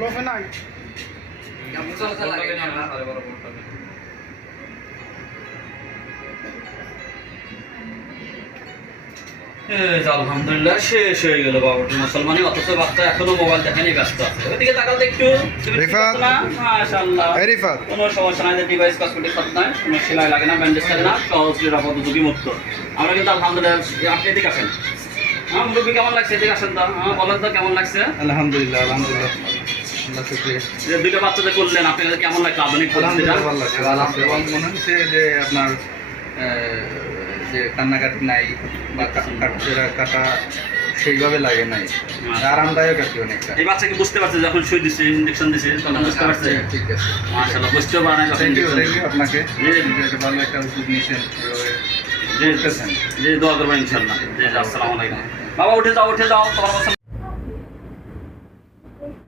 লোভে নাই এই যে আলহামদুলিল্লাহ শেষ হয়ে গেল বাবুটি মুসলমানি অথচ বাচ্চা এখনও মোবাইল দেখা নিয়ে ব্যস্ত আছে। ওইদিকে তাকাল তো একটু। মাশাআল্লাহ। কোনো সমস্যা নাই ডিভাইস কসমেটিক নাই কোনো সেলাই লাগে না ব্যান্ডেজ লাগে না সহজ নিরাপদ ঝুঁকি মুক্ত। আমরা কিন্তু আলহামদুলিল্লাহ আপনি এদিকে আসেন। হ্যাঁ মুরব্বী কেমন লাগছে? এদিকে আসেন তো। হ্যাঁ বলেন তো কেমন লাগছে? আলহামদুলিল্লাহ আলহামদুলিল্লাহ। দুইটা বাচ্চাদের করলেন আপনাদের কেমন লাগছে আধুনিক ভালো লাগছে ভালো লাগছে। এবং মনে হচ্ছে যে আপনার যে কান্নাকাটি নাই বা কাটা সেইভাবে লাগে নাই। আরামদায়ক আর কি অনেকটা। এই বাচ্চা কি বুঝতে পারছে যখন সুই দিচ্ছে ইঞ্জেকশন দিছে তখন বুঝতে পারছে। আচ্ছা, ঠিক আছে। মাশাআল্লাহ বুঝতেও পারে না আপনাকে। ভালো একটা উদ্যোগ নিয়েছেন জি। দোয়া করবেন ইনশাআল্লাহ। জি আসসালামু আলাইকুম। বাবা উঠে যাও উঠে যাও তোমার